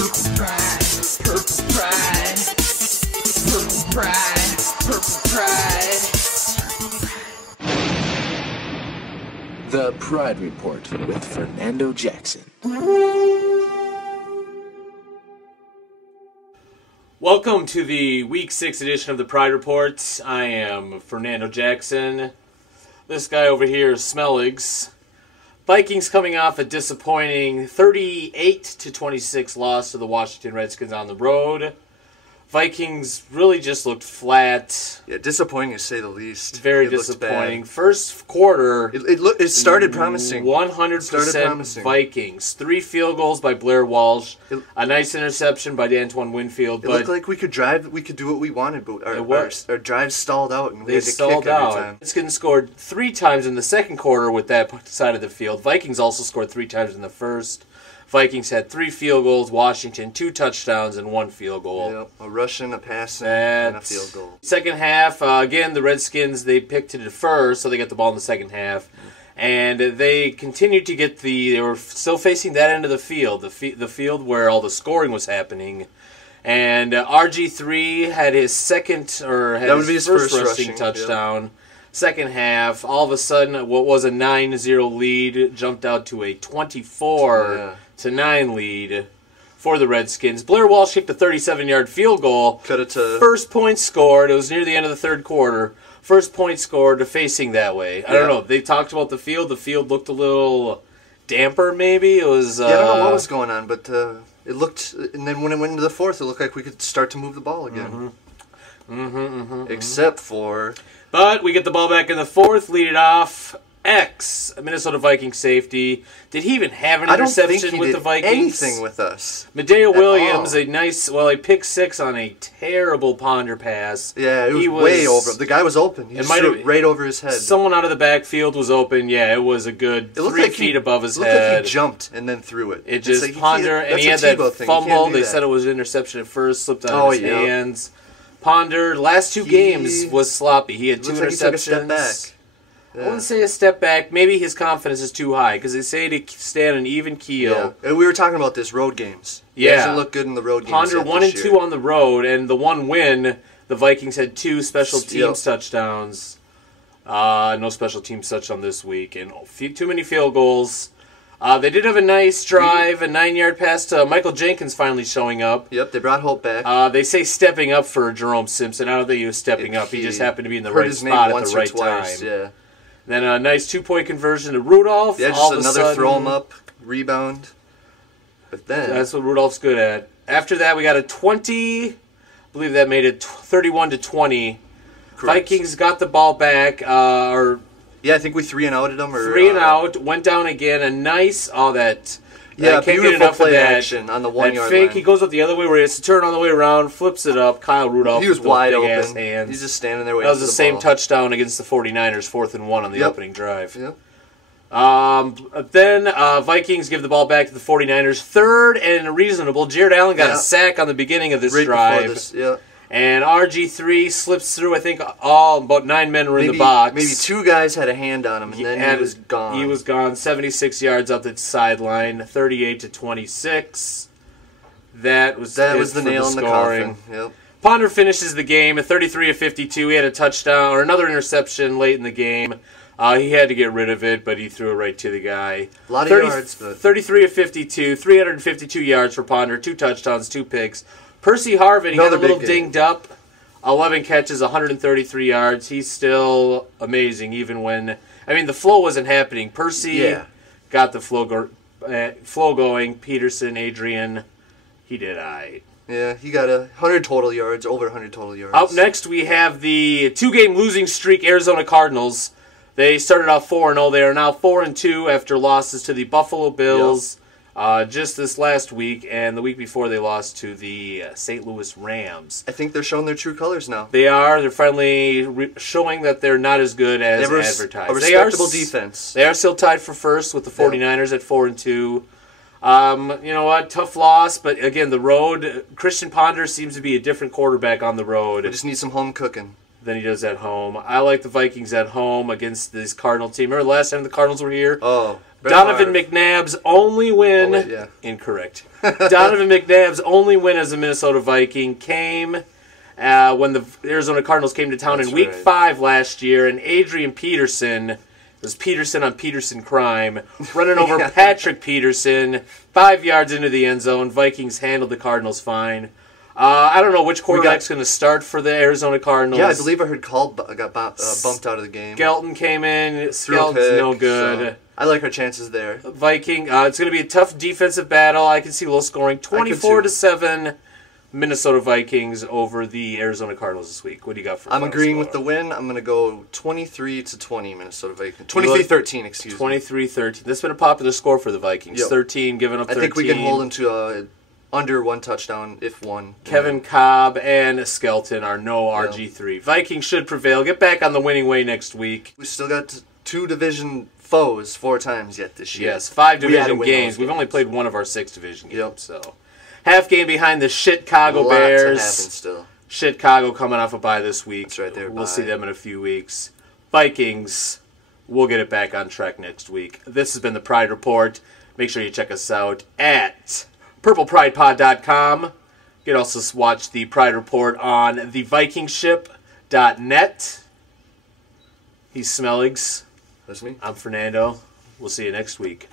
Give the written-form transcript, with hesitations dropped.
Purple pride, purple pride, purple pride, purple pride. The Pride Report with Fernando Jackson. Welcome to the Week 6 edition of the Pride Report. I am Fernando Jackson. This guy over here is Smelligs. Vikings coming off a disappointing 38-26 loss to the Washington Redskins on the road. Vikings really just looked flat. Yeah, disappointing to say the least. Very disappointing. First quarter, it started promising. 100% Vikings. 3 field goals by Blair Walsh. A nice interception by D'Antoine Winfield. It looked like we could drive. We could do what we wanted, but our drive stalled out, and we had to stalled kick every out. time. Redskins scored 3 times in the second quarter with that side of the field. Vikings also scored 3 times in the first. Vikings had 3 field goals. Washington 2 touchdowns and 1 field goal. Yep, a rushing, a passing, and a field goal. Second half, again, the Redskins, they picked to defer, so they got the ball in the second half. And they continued to get they were still facing that end of the field, the field where all the scoring was happening. And RG3 had his first rushing touchdown. Yep. Second half, all of a sudden, what was a 9-0 lead jumped out to a 24-9 lead for the Redskins. Blair Walsh kicked a 37-yard field goal. Cut it to first point scored. It was near the end of the third quarter. First point scored facing that way. I don't know. They talked about the field. The field looked a little damper, maybe. It was. I don't know what was going on, but it looked. And then when it went into the fourth, it looked like we could start to move the ball again. Except for. But we get the ball back in the fourth, lead it off. Minnesota Vikings safety. Did he even have an interception with the Vikings? Anything with us. Medea Williams, a pick 6 on a terrible Ponder pass. Yeah, it was way over. The guy was open. He just threw it right over his head. Someone out of the backfield was open. Yeah, it was a good 3 feet above his head. It looked like he jumped and then threw it. It just Ponder, and he had that fumble. They said it was an interception at first, slipped out of his hands. Ponder, last 2 games was sloppy. He had 2 interceptions. Like he took a step back. I wouldn't say a step back. Maybe his confidence is too high because they say to stay on an even keel. Yeah. And we were talking about this road games. He hasn't looked good in the road games. Ponder 1-2 on the road, and the one win, the Vikings had 2 special teams touchdowns. No special teams touchdown this week, and too many field goals. They did have a nice drive, a 9-yard pass to Michael Jenkins finally showing up. Yep, they brought Hope back. They say stepping up for Jerome Simpson. I don't think he was stepping up. He just happened to be in the right spot at the right time. Yeah. Then a nice 2-point conversion to Rudolph. Yeah, just another throw him up, rebound. But then that's what Rudolph's good at. After that, we got a 20. I believe that made it 31-20. Vikings got the ball back. I think we 3-and-outed them. 3-and-out. Went down again. A nice can't get enough play of that action on the 1-yard fake. line. He goes up the other way where he has to turn on the way around, flips it up. Kyle Rudolph. He was wide big-ass open. Hands. He's just standing there waiting. That was the same touchdown against the 49ers, 4th and 1 on the opening drive. Yep. Then Vikings give the ball back to the 49ers. 3rd and reasonable. Jared Allen got a sack on the beginning of this drive. And RG3 slips through, I think, about 9 men were in the box. Maybe 2 guys had a hand on him, and then he was gone. He was gone, 76 yards up the sideline, 38-26. That was the nail in the coffin. Yep. Ponder finishes the game at 33-52. He had a touchdown, or another interception late in the game. He had to get rid of it, but he threw it right to the guy. A lot of yards. 33-52, 352 yards for Ponder, 2 touchdowns, 2 picks. Percy Harvin, he got a little dinged up. 11 catches, 133 yards. He's still amazing, even when... the flow wasn't happening. Percy got the flow going. Peterson, Adrian, he did all right. Yeah, he got 100 total yards, over 100 total yards. Up next, we have the 2-game losing streak Arizona Cardinals. They started off 4-0. They are now 4-2 after losses to the Buffalo Bills. Just this last week, and the week before they lost to the St. Louis Rams. I think they're showing their true colors now. They are. They're finally showing that they're not as good as advertised. A respectable defense. They are still tied for first with the 49ers at 4-2. You know what? Tough loss, but again, the road. Christian Ponder seems to be a different quarterback on the road. They just need some home cooking. Than he does at home. I like the Vikings at home against this Cardinal team. Remember the last time the Cardinals were here? Oh. Donovan McNabb's only win. Oh, wait, yeah. Incorrect. Donovan McNabb's only win as a Minnesota Viking came when the Arizona Cardinals came to town That's in Week right. 5 last year, and Adrian Peterson, it was Peterson on Peterson crime, running over Patrick Peterson 5 yards into the end zone. Vikings handled the Cardinals fine. I don't know which quarterback's going to start for the Arizona Cardinals. Yeah, I believe I heard Call got bumped out of the game. Skelton came in. Threw a Skelton's pick, no good. so I like our chances there. Viking. It's going to be a tough defensive battle. I can see low scoring, 24-7. Minnesota Vikings over the Arizona Cardinals this week. What do you got for? I'm agreeing with the win. I'm going to go 23-20 Minnesota Vikings. 23-13, excuse me. 23-13. That's been a popular score for the Vikings. Yep. 13, giving up 13. I think we can hold them to under one touchdown, if one. Kevin Cobb and Skelton are no RG3. Vikings should prevail. Get back on the winning way next week. We still got 2 division foes 4 times yet this year. Yes, 5 We had to division win games. those We've only games. played one of our 6 division games. Yep. So, half game behind the Chicago A lot to Bears. happen still. Chicago coming off a bye this week. That's right, they're We'll bye. see them in a few weeks. Vikings, we'll get it back on track next week. This has been the Pride Report. Make sure you check us out at purplepridepod.com. You can also watch the Pride Report on thevikingship.net. He's Smelligs. That's me. I'm Fernando. We'll see you next week.